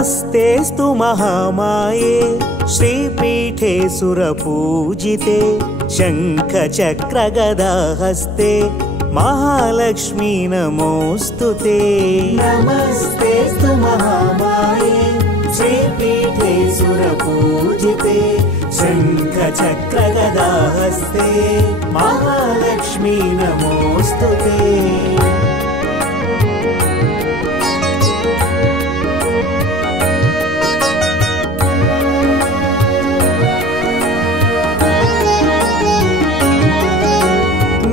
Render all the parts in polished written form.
नमस्तेस्तु महामाये श्रीपीठे सुरपूजिते शङ्खचक्रगदाहस्ते महालक्ष्मी नमोस्तुते। नमस्तेस्तु महामाये श्रीपीठे सुरपूजिते शङ्खचक्रगदाहस्ते महालक्ष्मी नमोस्तुते।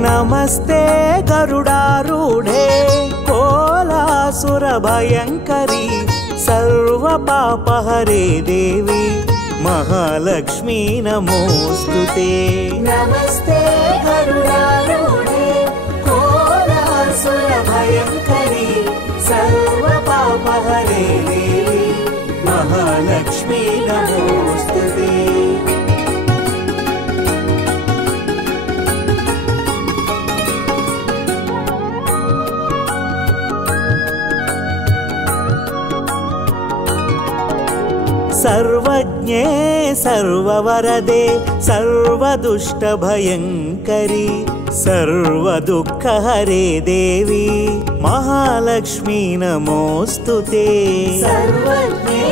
नमस्ते गरुडारूढे कोलासुरभयङ्करी सर्वपापहरे देवी महालक्ष्मी नमोस्तुते। नमस्ते गरुडारूढे कोलासुरभयङ्करी सर्वपापहरे देवी महालक्ष्मी नमोस्तुते। सर्वज्ञे सर्ववरदे सर्वदुष्टभयङ्करी सर्वदुःखहरे देवी महालक्ष्मी नमोस्तुते। सर्वज्ञे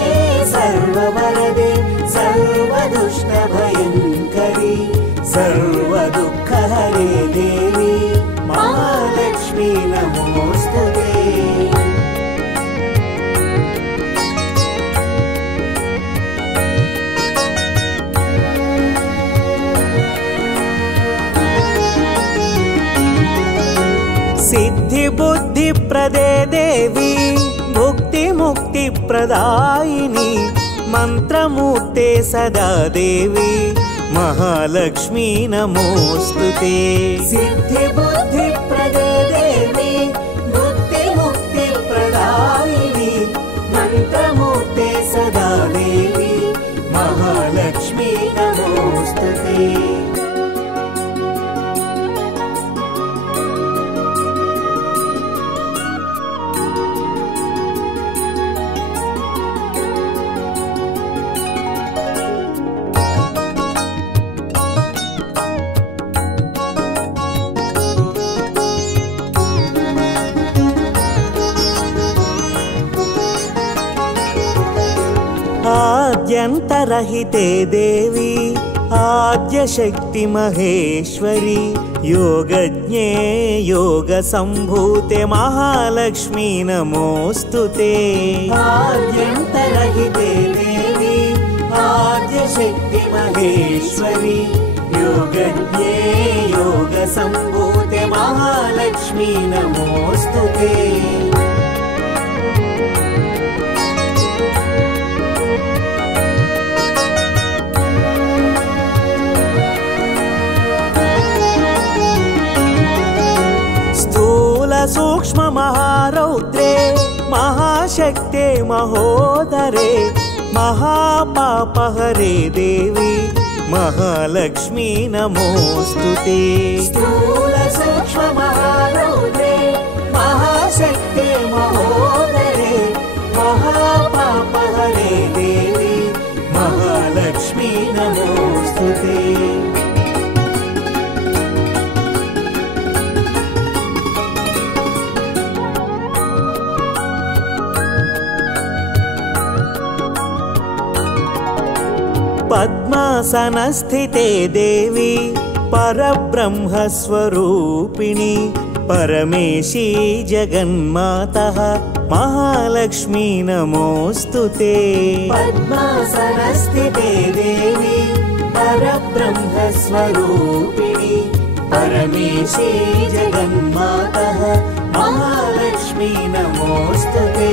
सर्ववरदे सर्वदुष्टभयङ्करी सर्वदुःखहरे देवी महालक्ष्मी नमोस्तुते। सिद्धिबुद्धिप्रदे देवी भुक्तिमुक्तिप्रदायिनी मन्त्रमूर्ते सदा देवी महालक्ष्मी नमोस्तुते। सिद्धिबुद्धिप्रदे देवी भुक्तिमुक्तिप्रदायिनी मन्त्रमूर्ते सदा देवी महालक्ष्मी नमोस्तुते। आद्यन्तरहिते देवी आद्यशक्ति महेश्वरी योगज्ञे योगसम्भूते महालक्ष्मी नमोस्तुते। आद्यन्तरहिते देवी आद्यशक्ति महेश्वरी योगज्ञे योगसम्भूते महालक्ष्मी नमोस्तुते। सूक्ष्म महारौद्रे महाशक्ते महोदरे महापापहरे देवी महालक्ष्मी नमोस्तुते। स्थूल सूक्ष्म महारौद्रे महाशक्ते महोदरे महापापहरे देवी महालक्ष्मी नमोस्तुते। पद्मासनस्थिते देवी परब्रह्मस्वरूपिणी परमेशी जगन्मातः महालक्ष्मी नमोस्तुते। पद्मासनस्थिते देवी परब्रह्मस्वरूपिणी परमेशी जगन्मातः महालक्ष्मी नमोस्तुते।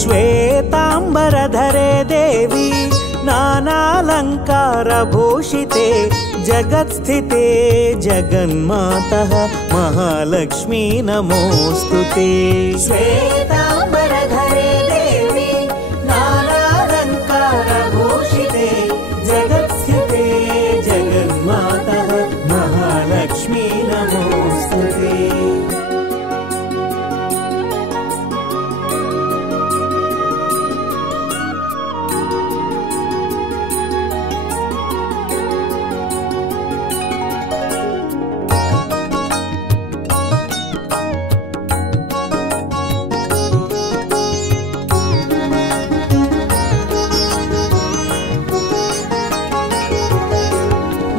श्वेतांबरधरे देवी नानालंकारभूषिते जगत्स्थिते जगन्मातः महालक्ष्मी नमोस्तुते। श्वेतांबरधरे देवी नानालंकारभूषिते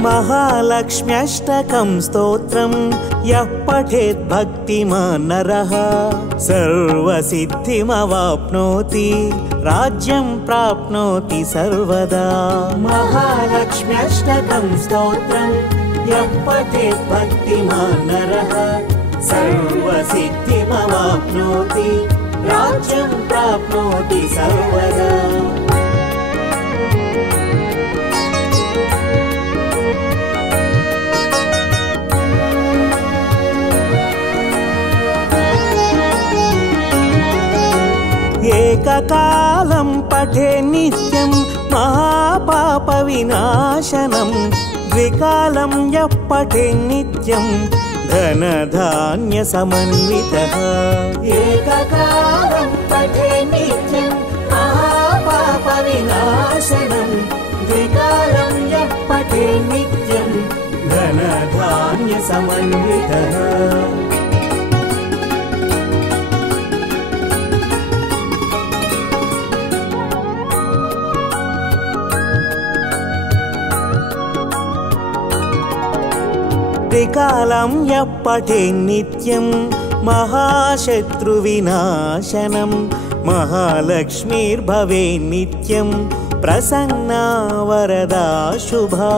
महालक्ष्म्यष्टकं स्तोत्रं यः पठेत् भक्तिमान् नरः सर्वसिद्धिमवाप्नोति राज्यं प्राप्नोति सर्वदा। महालक्ष्म्यष्टकं स्तोत्रं यः पठेत् भक्तिमान् नरः सर्वसिद्धिमवाप्नोति राज्यं प्राप्नोति सर्वदा। एककालं पठे नित्यं महापापविनाशनं द्विकालं यः पठे नित्यं धनधान्यसमन्वितः। एककालं पठे नित्यं महापापविनाशनं द्विकालं यः पठे नित्यं धनधान्यसमन्वितः। त्रिकालं यः पठेत् नित्यं महाशत्रुविनाशनं महालक्ष्मीर्भवेत् नित्यं प्रसन्ना वरदा शुभा।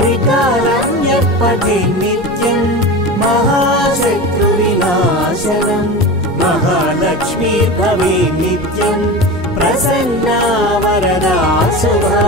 त्रिकालं यः पठेत् नित्यं महाशत्रुविनाशनं महालक्ष्मीर्भवेत् नित्यं प्रसन्ना वरदा शुभा।